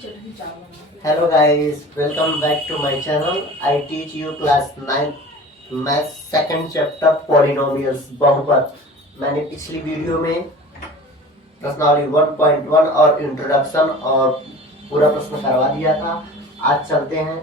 Hello guys, welcome back to my channel. I teach you class 9 math second chapter polynomials बहुपद। मैंने पिछली video में प्रश्नावली 1.1 और इंट्रोडक्शन और पूरा प्रश्न करवा दिया था। आज चलते हैं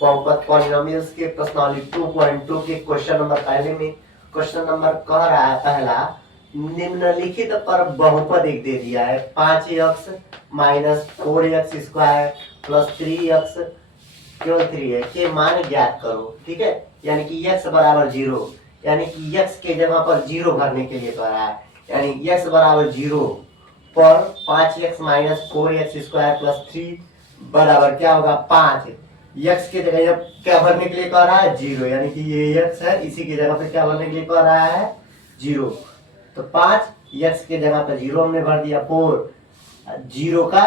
बहुपद पॉलिनोमियल्स के प्रश्नावली 2.2 के क्वेश्चन नंबर पहले में। क्वेश्चन नंबर कह रहा है पहला, निम्नलिखित पर बहुपद एक दे दिया है 5x minus 4x square plus 3x, केवल 3 है, के मान ज्ञात करो। ठीक है, यानी कि x बराबर 0, यानी कि x के जगह पर 0 भरने के लिए कह रहा है। यानी x बराबर 0 पर 5x minus 4x square plus 3 बराबर क्या होगा 5। x के जगह क्या भरने के लिए कह रहा है 0, यानी कि ये x है, इसी की जगह पे क्या भरने के लिए कह रहा है 0। तो 5 x के जगह पे 0 हमने भर दिया, 4 0 का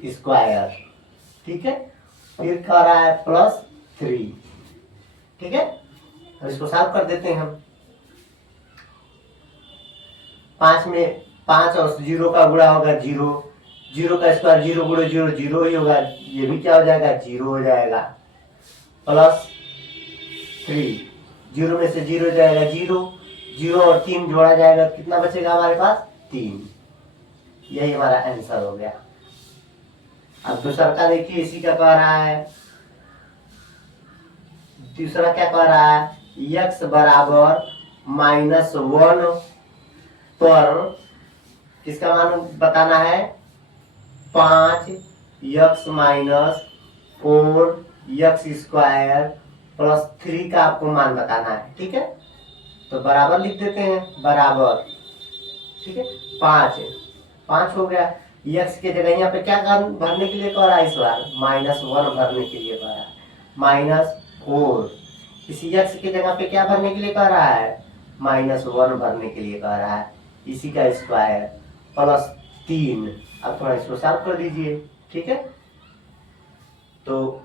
स्क्वायर। ठीक है, फिर कह रहा है प्लस 3। ठीक है, अब इसको सॉल्व कर देते हैं हम। 5 में 5 और 0 का गुणा होगा 0, 0 का स्क्वायर 0 गुणे 0 0 ही होगा, ये भी क्या हो जाएगा 0 हो जाएगा, प्लस 3, 0 में से 0 जाएगा 0, 0 और 3 जोड़ा जाएगा, कितना बचेगा हमारे पास 3। यही हमारा आंसर हो गया। अब दूसरा का देखिए, इसी का कह रहा है, दूसरा क्या कह रहा है, x बराबर -1 पर किसका मान बताना है 5x minus 4x square plus 3 का आपको मान बताना है। ठीक है, तो बराबर लिख देते हैं, बराबर। ठीक है, 5 हो गया। x के जगह यहाँ पे क्या भरने के लिए कह रहा है, इस बार -1 भरने के लिए कह रहा है, -4। इसी x के जगह पे क्या भरने के लिए कह रहा है -1 भरने के लिए कह रहा है, इसी का स्क्वायर प्लस 3। अब थोड़ा इसको सॉल्व कर दीजिए। ठीक है, तो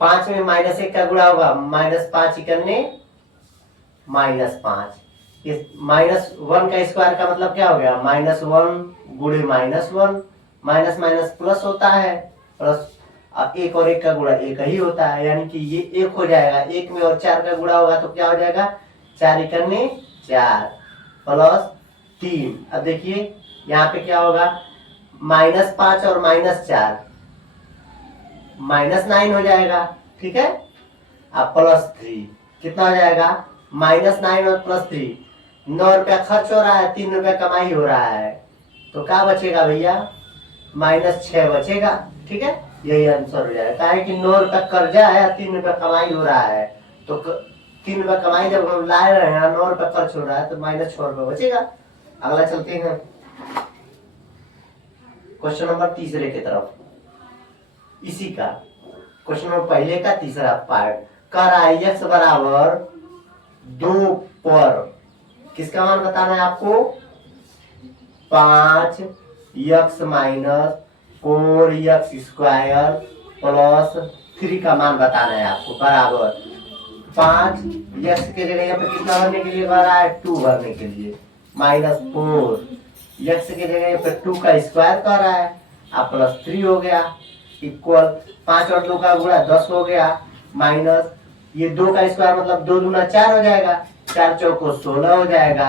5 में -1 का गुणा होगा, -5 इकन्ने -5, इस -1 का स्क्वायर का मतलब क्या हो गया -1 गुणे -1, माइनस माइनस प्लस होता है, प्लस अब 1 और 1 का गुणा 1 ही होता है, यानी कि ये 1 हो जाएगा। 1 में और 4 का गुणा होगा तो क्या हो जाएगा 4 इकन्ने 4 प्लस 3। अब देखिए यहाँ पे क्या होगा, -5 और -4 -9 हो जाएगा। ठीक है, अब प्लस 3 कितना हो जाएगा -9 और प्लस 3, 9 रुपया खर्च हो रहा है, 3 रुपया कमाई हो रहा है, तो क्या बचेगा भैया -6 बचेगा। ठीक है, यही आंसर हो जाएगा। कहा है कि 9 रुपया कर्जा है, 3 रुपया कमाई हो रहा है, तो 3 रुपया कमाई जब हम ला रहे हैं, 9 रुपया खर्च हो रहा है, तो -6 रुपया बचेगा। अगला चलते हैं क्वेश्चन नंबर तीसरे की तरफ। इसी का क्वेश्चन नंबर पहले का तीसरा पार्ट कह रहा है x बराबर 2 पर किसका मान बताना है आपको 5x minus 4x square plus 3 का मान बताना है आपको, बराबर 5x के जगह यहाँ पे कितना भरने के लिए कह रहा है 2 भरने के लिए, -4x के जगह यहाँ पे 2 का स्क्वायर कर रहा है, आप प्लस 3 हो गया, इक्वल 5 और 2 का गुणा 10 हो गया, माइनस ये 2 का स्क्वायर मतलब 2 दूना 4 हो जाएगा, 4 चौको 16 हो जाएगा,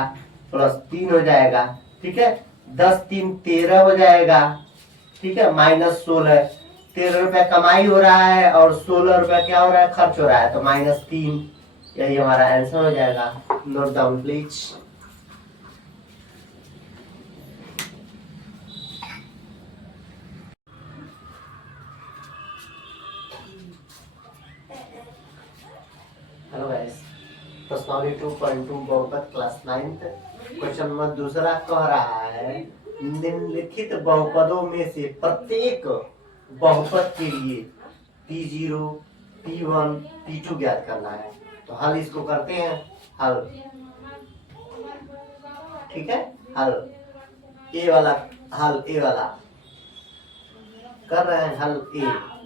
प्लस 3 हो जाएगा। ठीक है, 10 3 13 हो जाएगा। ठीक है, -16, 13 रुपया कमाई हो रहा है और 16 रुपया क्या हो रहा है खर्च हो रहा है, तो -3, यही हमारा आंसर हो जाएगा। Note down please. Hello guys, प्रश्नावली 2.2 बहुपद क्लास 9 क्वेश्चन नंबर दूसरा कह रहा है, निम्नलिखित बहुपदों में से प्रत्येक बहुपद के लिए P0, P1, P2 ज्ञात करना है। तो हल इसको करते हैं, हल। ठीक है, हल ए वाला, हल ए वाला कर रहे हैं, हल ए।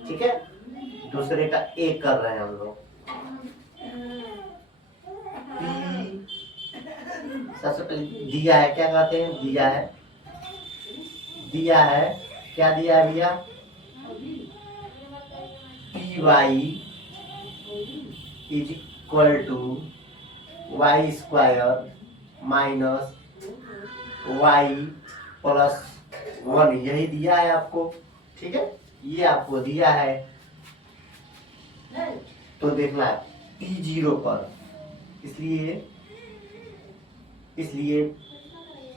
ठीक है, दूसरे का ए कर रहे हैं हम लोग। सबसे पहले दिया है, क्या कहते हैं दिया है, दिया है, क्या दिया है भैया P Y is equal to Y square minus Y plus 1, यही दिया है आपको। ठीक है, ये आपको दिया है। तो देखना है पी जीरो पर, इसलिए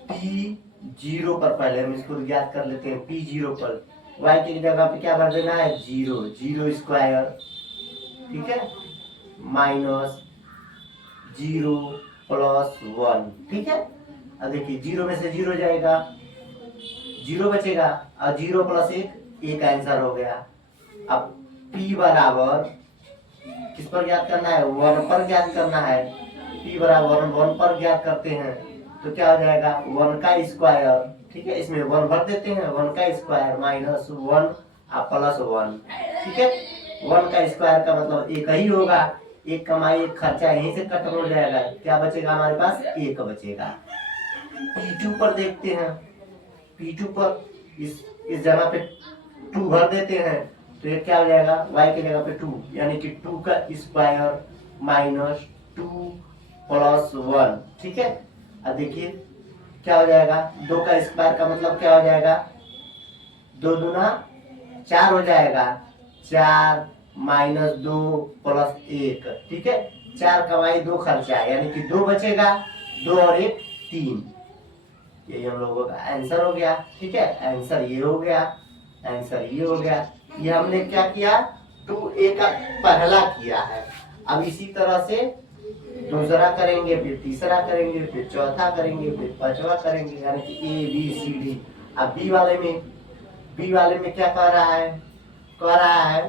पी जीरो पर पहले हम इसको याद कर लेते हैं। पी जीरो पर वाई की जगह पे क्या भर देना है, जीरो, जीरो स्क्वायर, ठीक है, माइनस जीरो प्लस 1, ठीक है। अब देखिए जीरो में से जीरो जाएगा, जीरो बचेगा, और जीरो प्लस एक आंसर हो गया। अब p बराबर किस पर ज्ञात करना है, 1 पर ज्ञात करना है। p बराबर 1 पर ज्ञात करते हैं तो क्या हो जाएगा, 1 का स्क्वायर, ठीक है, इसमें 1 भर देते हैं, 1 का स्क्वायर माइनस 1 प्लस 1, ठीक है। 1 का स्क्वायर का मतलब एक ही होगा, एक कमाई एक खर्चा यहीं से खत्म हो जाएगा। क्या बचेगा हमारे पास, एक बचेगा। P2 पर देखते हैं, P2 पर इस जगह पे 2 भर देते हैं तो ये क्या हो जाएगा, y की जगह पे 2, यानी कि 2 का स्क्वायर माइनस 2 प्लस 1, ठीक है। अब देखिए क्या हो जाएगा, 2 का स्क्वायर का मतलब क्या हो जाएगा, 2 दूना 4 हो जाएगा, 4 माइनस 2 प्लस 1, ठीक है। 4 कमाई 2 खर्चा, यानी कि 2 बचेगा, 2 और 1 3, ये हम लोगों का आंसर हो गया, ठीक है। आंसर ये हो गया, आंसर ये हो गया। ये हमने क्या किया, 2a का पहला किया है। अब इसी तरह से दूसरा करेंगे, फिर तीसरा करेंगे, फिर चौथा करेंगे, फिर पांचवा करेंगे, यानी कि a b c d। अब b वाले में क्या कह रहा है,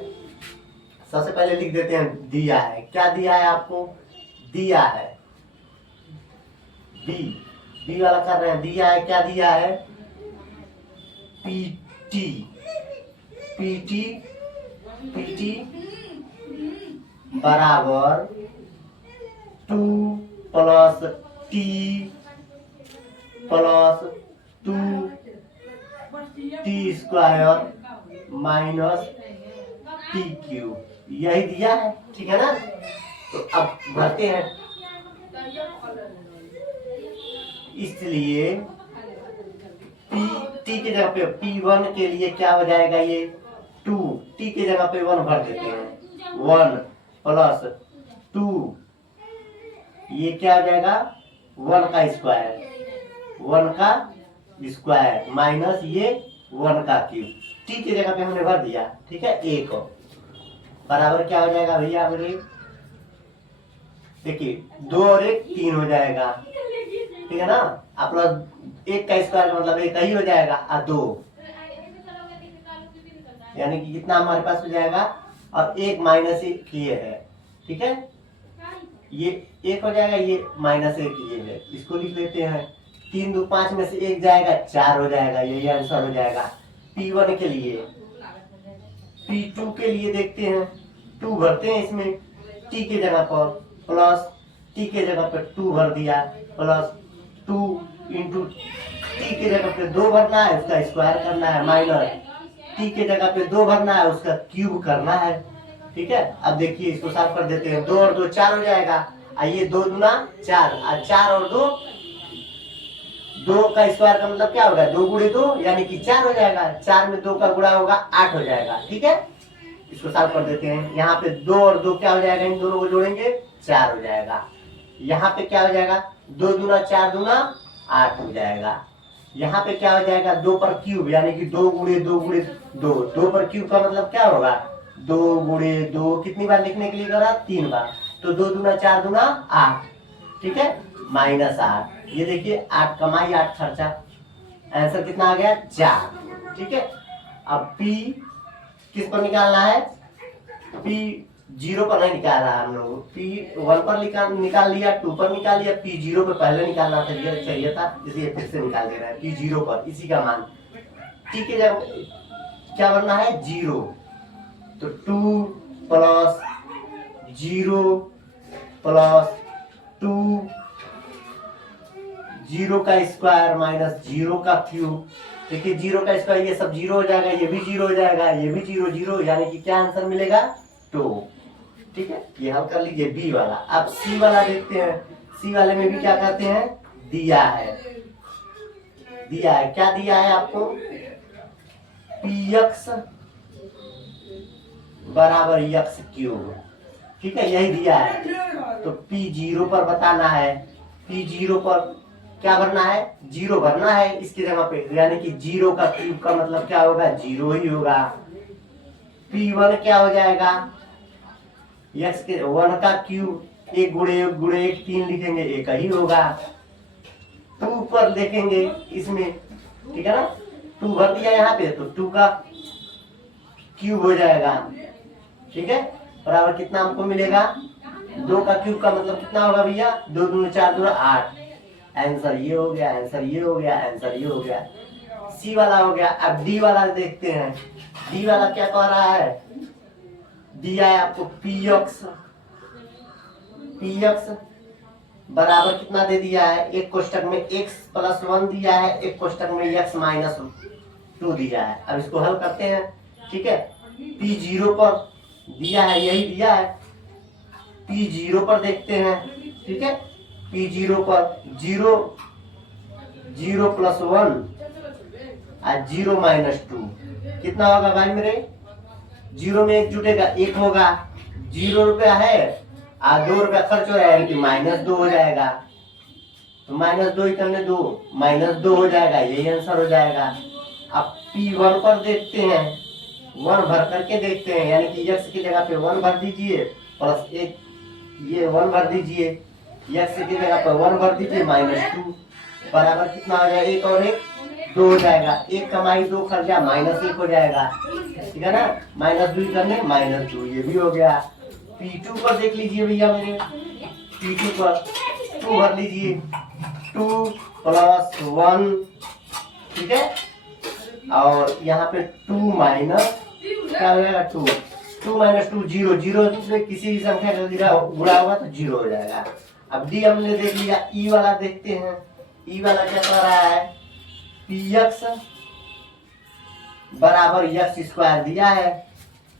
सबसे पहले लिख देते हैं, दिया है, क्या दिया है आपको, दिया है बी वाला कर रहे हैं, दिया है, क्या दिया है, पीटी बराबर 2 plus T plus 2 T square minus T cube, यही दिया है, ठीक है ना। तो अब भरते हैं, इसलिए टी के जगह पे P1 के लिए क्या हो जाएगा, ये 2, टी के जगह पे 1 भर देते हैं, 1 प्लस 2, ये क्या हो जाएगा, 1 का स्क्वायर माइनस ये 1 का क्यूब, टी के जगह पे हमने भर दिया, ठीक है। 1 बराबर क्या हो जाएगा भैया मेरे, देखिए 2 और 1 3 हो जाएगा, ठीक है ना। अब प्लस 1 का स्क्वायर मतलब 1 ही हो जाएगा, और 2, यानी कि कितना हमारे पास हो जाएगा, और 1 माइनस 1 ये है, ठीक है, ये 1 हो जाएगा, ये माइनस 1 ये है, इसको लिख लेते हैं। 3 2 5 में से 1 जाएगा, 4 हो जाएगा, यही आंसर हो जाएगा P1 के लिए। P2 के लिए देखते हैं, 2 भरते हैं इसमें, t के जगह पर प्लस, t के जगह पर 2 भर दिया, प्लस 2 इंटू टी के जगह पे 2 भरना है, उसका स्क्वायर करना है, माइनस टी के जगह पे 2 भरना है, उसका क्यूब करना है, ठीक है। अब देखिए इसको साफ कर देते हैं, 2 और 2 4 हो जाएगा, आइए 2 दूना 4, और 4 और 2 2 का स्क्वायर का मतलब क्या होगा, 2 गुणे 2 यानी कि 4 हो जाएगा, 4 में 2 का गुणा होगा 8 हो जाएगा, ठीक है। इसको साफ कर देते हैं, यहाँ पे 2 और 2 क्या हो जाएगा, इन दोनों को जोड़ेंगे 4 हो जाएगा। यहाँ पे क्या हो जाएगा, 2 दूना 4 दूना 8 हो जाएगा। यहाँ पे क्या हो जाएगा, 2 पर क्यूब, यानी कि 2 गुणे 2 गुणे 2, 2 पर क्यूब का मतलब क्या होगा, 2 गुणे 2 कितनी बार लिखने के लिए करा, 3 बार, तो 2 दूना 4 दूना 8, ठीक है, माइनस 8, ये देखिए 8 कमाई 8 खर्चा, आंसर कितना आ गया, 4, ठीक है। अब P किस पर निकालना है, P 0 पर नहीं निकाल रहा हम लोग, P1 पर निकाल लिया, 2 पर निकाल लिया, P0 पे पहले निकालना चाहिए था, इसलिए फिर से निकाल दे रहा है P0 पर, इसी का मान। T के जगह क्या बनना है, 0, तो 2 प्लस 0 प्लस 2 जीरो का स्क्वायर माइनस जीरो का क्यूब। देखिए जीरो का स्क्वायर ये सब जीरो हो जाएगा, ये भी जीरो हो जाएगा, ये भी जीरो जीरो, यानी कि क्या आंसर मिलेगा 2। ठीक है, ये हल कर लीजिए बी वाला। अब सी वाला देखते हैं। सी वाले में भी क्या कहते हैं, दिया है। दिया है, क्या दिया है आपको, पी एक्स बराबर एक्स क्यूब। ठीक है, यही दिया है। तो पी जीरो पर बताना है, पी जीरो पर क्या भरना है, जीरो भरना है इसकी जगह पे, यानी कि जीरो का क्यूब का मतलब क्या होगा, जीरो ही होगा। पी वन क्या हो जाएगा, एक्स के वन का क्यूब, एक गुणे एक 3 लिखेंगे, एक ही होगा। 2 पर देखेंगे इसमें, ठीक है ना, 2 भर दिया यहाँ पे, तो 2 का क्यूब हो जाएगा। ठीक है, बराबर कितना हमको मिलेगा, 2 का क्यूब का मतलब कितना होगा भैया, 2 दूनी 4 दूनी 8। आंसर ये हो गया, आंसर ये हो गया, आंसर ये हो गया। सी वाला हो गया। अब डी वाला देखते हैं। डी वाला क्या कह रहा है, दिया है आपको पी एक्स बराबर कितना दे दिया है, एक कोष्टक में x प्लस 1 दिया है, एक कोष्टक में x माइनस 2 दिया है। अब इसको हल करते हैं। ठीक है, पी जीरो पर दिया है, यही दिया है। पी जीरो पर देखते हैं। ठीक है, पी जीरो पर जीरो जीरो प्लस 1 और जीरो माइनस 2 कितना होगा भाई मेरे, जीरो में एक जुटेगा, एक होगा, 0 रुपया है और 2 रुपया खर्च हो रहा है, यानी कि -2 हो जाएगा। तो -2 ही करने दो, -2 हो जाएगा, यही आंसर हो जाएगा। अब P1 पर देखते हैं, 1 भर करके देखते हैं, यानी कि x की जगह पे 1 भर दीजिए प्लस एक, ये 1 भर दीजिए, x की जगह पर 1 भर दीजिए -2 बराबर कितना हो जाएगा, एक और एक 2 हो जाएगा, एक कमाई 2 खर्चा -1 हो जाएगा। ठीक है ना, -2 करने -2, ये भी हो गया। P2 पर देख लीजिए भैया मेरे, P2 पर 2 भर लीजिए, 2 प्लस 1। ठीक है, और यहाँ पे 2 माइनस क्या हो जाएगा, 2 माइनस 2 0 0 से किसी भी संख्या का गुणा होगा तो 0 हो जाएगा। अब डी हमने देख लिया। ई वाला देखते हैं। ई वाला क्या कर रहा है, पी एक्स बराबर एक्स स्क्वायर दिया है।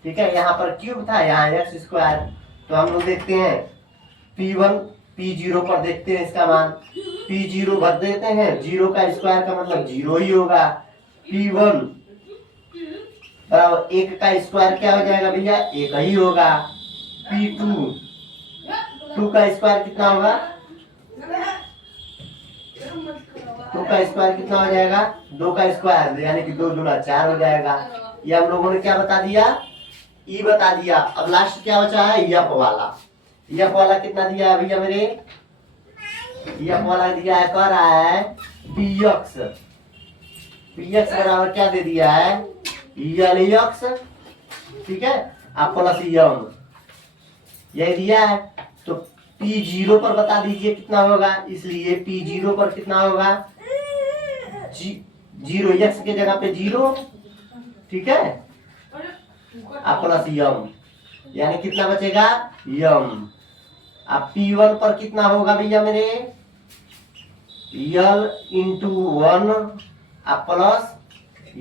ठीक है, यहाँ पर क्यूब था, यहाँ एक्स स्क्वायर। तो हम लोग देखते हैं P1 P0 पर देखते हैं इसका मान, P0 भर देते हैं, 0 का स्क्वायर का मतलब 0 ही होगा। P1 बराबर 1 का स्क्वायर क्या हो जाएगा भैया, 1 ही होगा। P2 2 का स्क्वायर कितना होगा, 2 का स्क्वायर कितना हो जाएगा, 2 का स्क्वायर, यानी कि 2 दूना 4 हो जाएगा। ये हम लोगों ने क्या बता दिया, ई बता दिया। अब लास्ट क्या बचा है, यफ वाला। यफ वाला कितना दिया है भैया मेरे, यफ वाला दिया है, कह रहा है पी एक्स बराबर क्या दे दिया है, यल एक्स। ठीक है, आप प्लस यम, यही दिया है। तो P0 पर बता दीजिए कितना होगा, इसलिए P0 पर कितना होगा, 0, एक्स के जगह पे 0। ठीक है, आप प्लस यम, यानी कितना बचेगा, यम। अब P1 पर कितना होगा भैया मेरे, यल इंटू 1 आप प्लस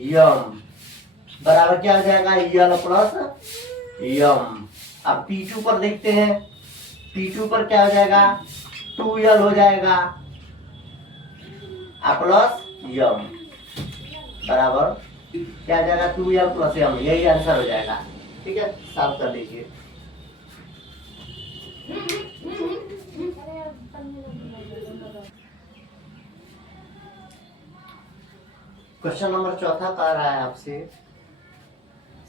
यम बराबर क्या हो जाएगा, यल प्लस यम। अब P2 पर देखते हैं। P2 पर क्या हो जाएगा, 2l हो जाएगा आप प्लस यम बराबर क्या हो जाएगा, 2l प्लस यम, यही आंसर हो जाएगा। ठीक है, साफ कर लीजिए। क्वेश्चन नंबर 4 कह रहा है आपसे,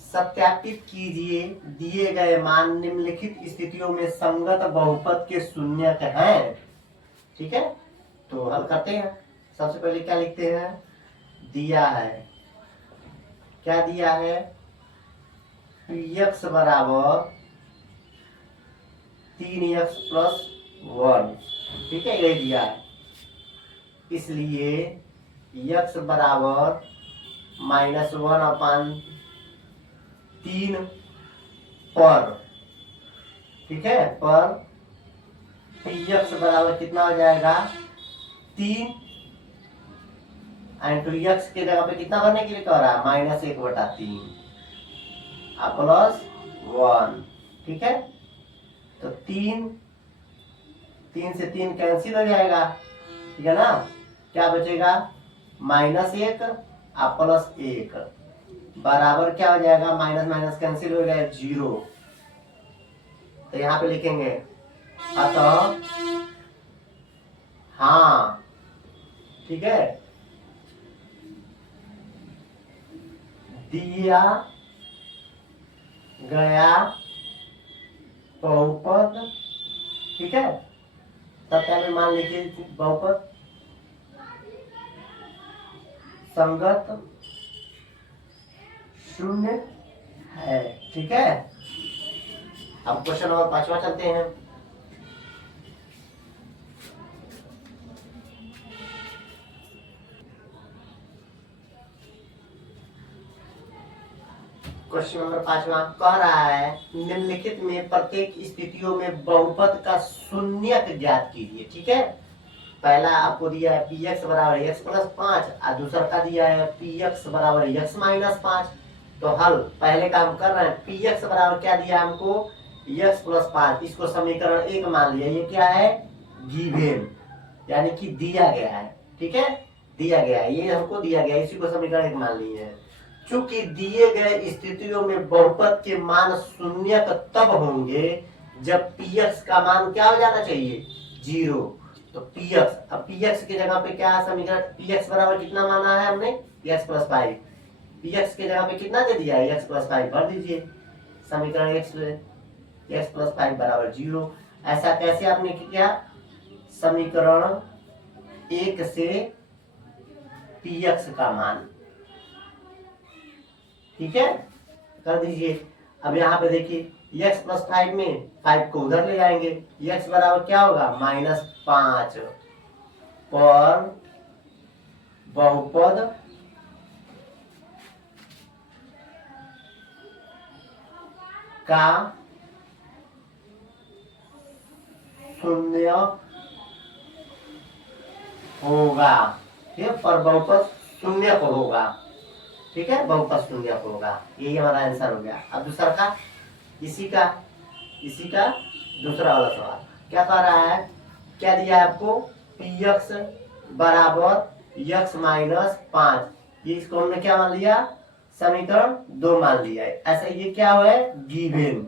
सत्यापित कीजिए दिए गए मान निम्नलिखित स्थितियों में संगत बहुपद के शून्यक हैं। ठीक है, तो हल करते हैं। सबसे पहले क्या लिखते हैं, दिया है, क्या दिया है, x बराबर 3x प्लस 1। ठीक है, ये दिया है, इसलिए x बराबर -1/3 पर, ठीक है, पर px बराबर कितना हो जाएगा, 3 एंड टू एक्स के जगह पे कितना भरने के लिए कह रहा है, -1/3 +1। ठीक है, तो 3 से 3 कैंसिल हो जाएगा, ठीक है ना। क्या बचेगा, -1 +1 बराबर क्या हो जाएगा, माइनस माइनस कैंसिल हो गया 0। तो यहाँ पे लिखेंगे अतः हाँ, ठीक है, दिया गया बहुपद, ठीक है, सत्या में मान लीजिए बहुपद संगत शून्य है। ठीक है, अब क्वेश्चन नंबर 5वां चलते हैं। क्वेश्चन नंबर 5वां कह रहा है निम्नलिखित में प्रत्येक स्थितियों में बहुपद का शून्यक ज्ञात कीजिए। ठीक है, पहला आपको दिया है px बराबर x + 5 और दूसरा का दिया है px बराबर x - 5। तो हल पहले काम कर रहे हैं, px बराबर क्या दिया हमको, x + 5, इसको समीकरण 1 मान लिया। ये क्या है, गिवन, यानी कि दिया गया है। ठीक है, दिया गया है, ये हमको दिया गया है, इसी को समीकरण 1 मान लिए हैं। चूंकि दिए गए स्थितियों में बहुपद के मान शून्य तब होंगे जब px का मान क्या हो जाना चाहिए, 0। तो px, अब px की जगह पे क्या समीकरण, px बराबर कितना माना है हमने, x + 5, px की जगह पे कितना दे दिया है, x + 5 भर दीजिए, समीकरण x + 5 बराबर 0। ऐसा कैसे आपने किया, समीकरण 1 से px का मान, ठीक है, कर दीजिए। अब यहाँ पे देखिए x + 5 में 5 को उधर ले जाएंगे, x बराबर क्या होगा, -5 पर बहुपद का शून्य होगा। ठीक है, पर बहुपद शून्य होगा। ठीक है, बहुपद शून्य होगा, यही हमारा आंसर हो गया। अब दूसरा का, इसी का दूसरा वाला सवाल क्या कह रहा है, क्या दिया है आपको, px बराबर x - 5, ये इसको हमने क्या मान लिया, समीकरण 2 मान लिया है। ऐसा ये क्या हुआ है, गिवन,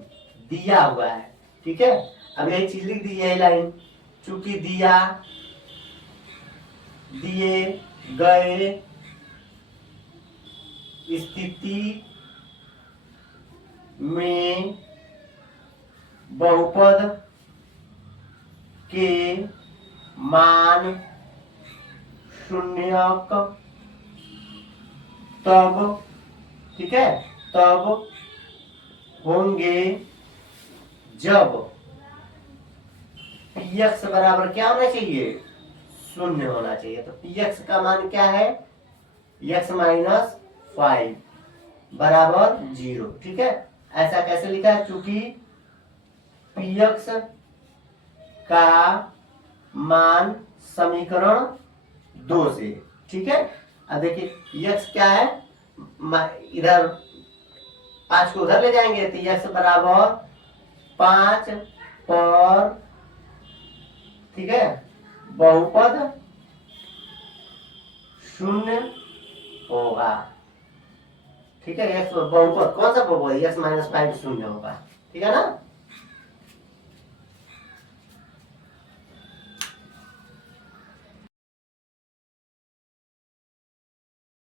दिया हुआ है। ठीक है, अब यही चीज लिख दी है लाइन, चूंकि दिए गए स्थिति में बहुपद के मान शून्यक तब, ठीक है, तब होंगे जब px बराबर क्या होना चाहिए, 0 होना चाहिए। तो px का मान क्या है, x - 5 बराबर 0। ठीक है, ऐसा कैसे लिखा है, चूंकि px का मान समीकरण 2 से, ठीक है। अब देखिए x क्या है, इधर 5 को उधर ले जाएंगे तो x बराबर 5 पर, ठीक है, बहुपद 0 होगा। ठीक है, x बहुपद कौन सा बहुपद, x - 5 0 होगा। ठीक है ना।